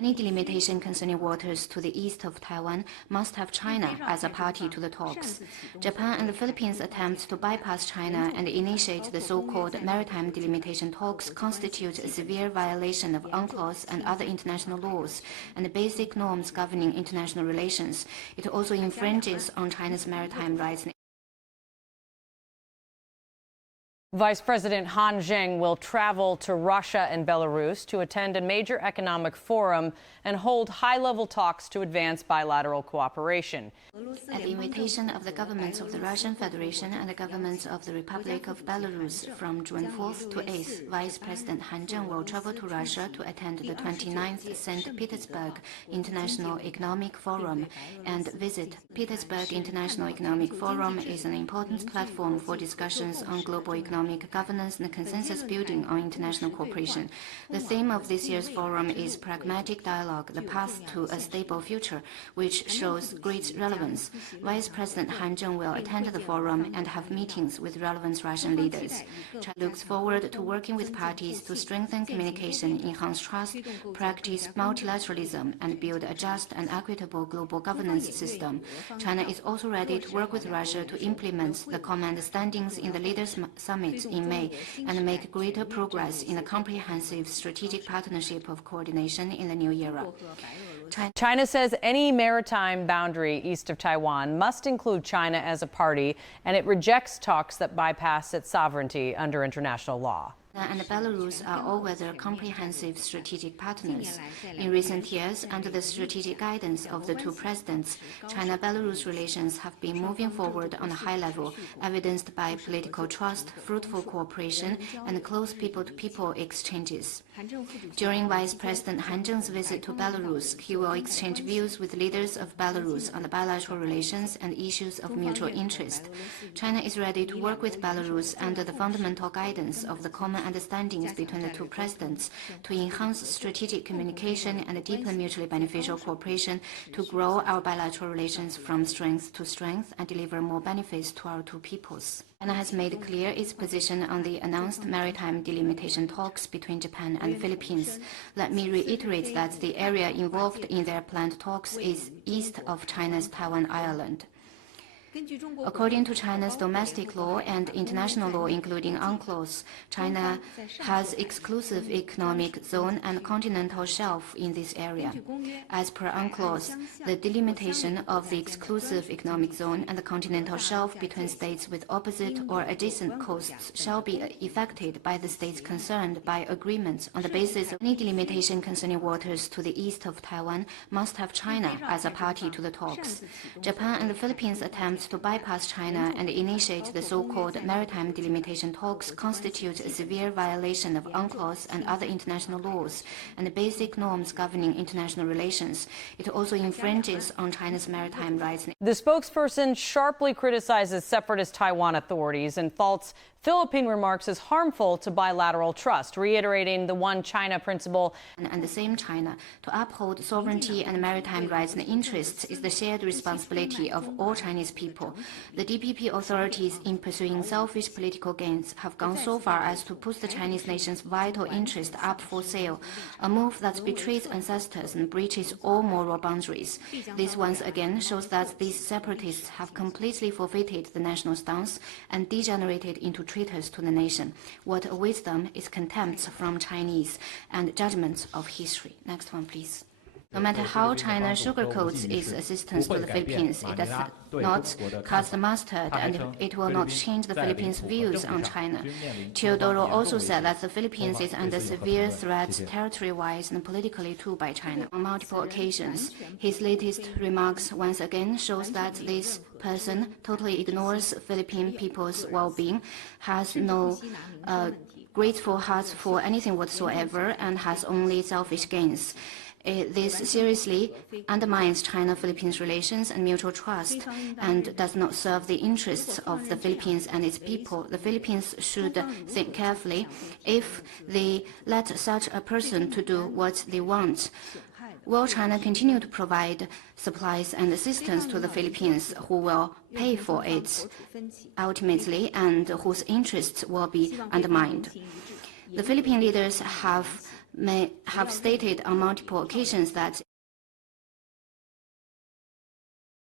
Any delimitation concerning waters to the east of Taiwan must have China as a party to the talks. Japan and the Philippines' attempts to bypass China and initiate the so-called maritime delimitation talks constitute a severe violation of UNCLOS and other international laws and the basic norms governing international relations. It also infringes on China's maritime rights. Vice President Han Zheng will travel to Russia and Belarus to attend a major economic forum and hold high-level talks to advance bilateral cooperation. At the invitation of the governments of the Russian Federation and the governments of the Republic of Belarus from June 4th to 8th, Vice President Han Zheng will travel to Russia to attend the 29th St. Petersburg International Economic Forum and visit. Petersburg International Economic Forum is an important platform for discussions on global economic governance and consensus building on international cooperation. The theme of this year's forum is Pragmatic Dialogue, the Path to a Stable Future, which shows great relevance. Vice President Han Zheng will attend the forum and have meetings with relevant Russian leaders. China looks forward to working with parties to strengthen communication, enhance trust, practice multilateralism, and build a just and equitable global governance system. China is also ready to work with Russia to implement the common understandings in the Leaders' Summit in May and make greater progress in a comprehensive strategic partnership of coordination in the new era. China says any maritime boundary east of Taiwan must include China as a party, and it rejects talks that bypass its sovereignty under international law. China and Belarus are all-weather comprehensive strategic partners. In recent years, under the strategic guidance of the two presidents, China-Belarus relations have been moving forward on a high level, evidenced by political trust, fruitful cooperation, and close people-to-people exchanges. During Vice President Han Zheng's visit to Belarus, he will exchange views with leaders of Belarus on the bilateral relations and issues of mutual interest. China is ready to work with Belarus under the fundamental guidance of the common understandings between the two presidents to enhance strategic communication and deepen mutually beneficial cooperation to grow our bilateral relations from strength to strength and deliver more benefits to our two peoples. China has made clear its position on the announced maritime delimitation talks between Japan and the Philippines. Let me reiterate that the area involved in their planned talks is east of China's Taiwan Island. According to China's domestic law and international law, including UNCLOS, China has exclusive economic zone and continental shelf in this area. As per UNCLOS, the delimitation of the exclusive economic zone and the continental shelf between states with opposite or adjacent coasts shall be effected by the states concerned by agreements on the basis of any delimitation concerning waters to the east of Taiwan must have China as a party to the talks. Japan and the Philippines' attempts to bypass China and initiate the so-called maritime delimitation talks constitute a severe violation of UNCLOS and other international laws and the basic norms governing international relations. It also infringes on China's maritime rights. The spokesperson sharply criticizes separatist Taiwan authorities and faults Philippine remarks as harmful to bilateral trust, reiterating the one China principle. And the same China, to uphold sovereignty and maritime rights and interests is the shared responsibility of all Chinese people. The DPP authorities, in pursuing selfish political gains, have gone so far as to put the Chinese nation's vital interest up for sale, a move that betrays ancestors and breaches all moral boundaries. This once again shows that these separatists have completely forfeited the national stance and degenerated into traitors to the nation. What awaits them is contempt from Chinese and judgments of history. Next one, please. No matter how China sugarcoats its assistance to the Philippines, it does not cast mustard, and it will not change the Philippines' views on China. Teodoro also said that the Philippines is under severe threat territory-wise and politically too by China. On multiple occasions, his latest remarks once again shows that this person totally ignores Philippine people's well-being, has no grateful heart for anything whatsoever, and has only selfish gains. This seriously undermines China-Philippines relations and mutual trust and does not serve the interests of the Philippines and its people. The Philippines should think carefully. If they let such a person to do what they want, will China continue to provide supplies and assistance to the Philippines, who will pay for it ultimately and whose interests will be undermined? The Philippine leaders have may have stated on multiple occasions that